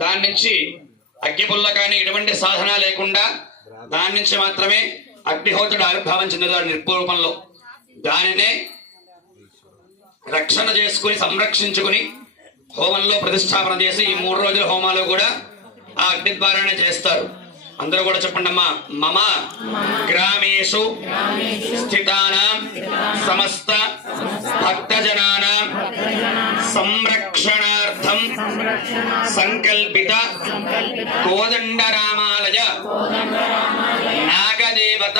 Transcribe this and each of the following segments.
దాని నుంచి అగ్గిపుల్ల కానీ ఎటువంటి సాధన లేకుండా దాని నుంచి మాత్రమే అగ్నిహోత్రుడు ఆవిర్భావం చెందుతాడు నిర్పూరూపంలో. దానినే రక్షణ చేసుకుని సంరక్షించుకుని హోమంలో ప్రతిష్టాపన చేసి ఈ 3 రోజుల హోమాలు కూడా ఆ అగ్ని ద్వారానే చేస్తారు. అందరూ కూడా చెప్పండి అమ్మా. మమ గ్రామేషు స్థితానాం సమస్త భక్తజనానాం సంరక్షణార్థం సంకల్పిత కోదండరామాలయ నాగదేవత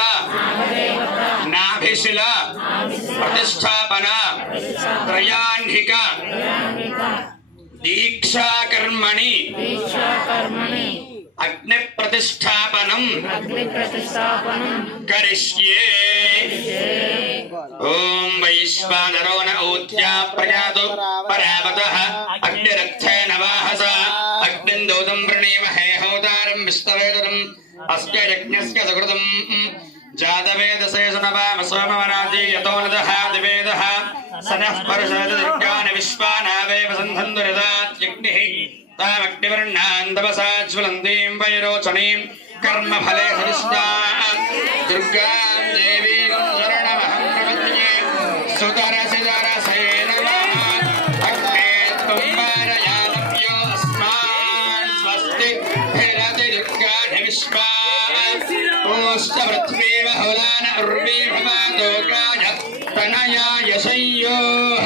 నాభిశిల ప్రతిష్టాపన త్రయాహ్నిక దీక్షాకర్మణి అగ్ని ప్రతిష్టాపనం కరిష్యే. ఓం వైశ్వానరో న ఊత్యా ప్రజాతో పరావతః అగ్నిరక్షేణ వాహస అగ్నిం దౌతం వృణీమహే హోతారం విశ్వవేదనం అస్య యజ్ఞస్య సుకృతం జాతవేదసేషనవామ సోమవనాది యతో నదః దివేదః సనః పరుషాద దుర్గాని విశ్వానావేవ సంధందురిదాత్యగ్నిః तामग्निवर्णान्तवसाज्वलन्तीं वैरोचनीं कर्मफले हरिष्टां दुर्गां देवीं शरणमहं प्रपद्ये. सुतरसितरसे नमः अग्ने त्वं वारयामभ्यो अस्मान् स्वस्ति भिरति दुर्गाणि विश्वा ओष्टपृथ्वी बहुलान उर्वी भवातो गाय तनयाय शय्योः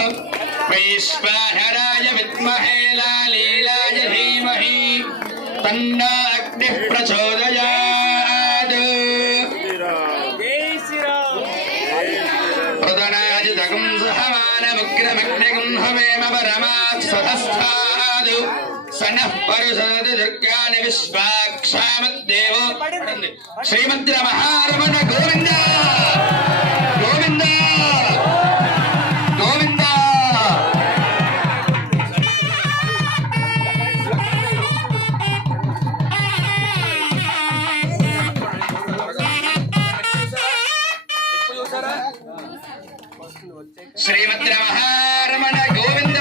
वैश्वानराय विद्महे लालीलाय धीमहि तन्नो अग्निः प्रचोदयात्. प्रदनाजितगुं सहमानमुग्रमग्निगुं हवेम परमात् स्वधस्थादु सनः परुषद दुर्गानि विश्वाक्षामद्देवो श्रीमद्रमहारमण गोविन्द गोविन्द गोविन्द. श्रीमद्रमहारमण गोविन्द.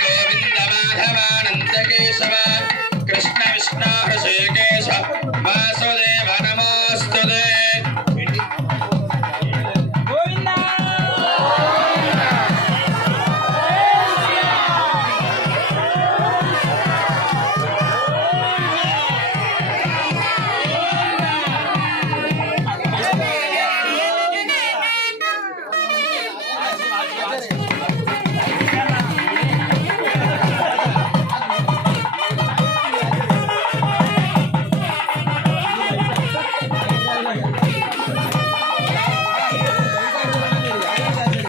गोविंद माधवानंद केशव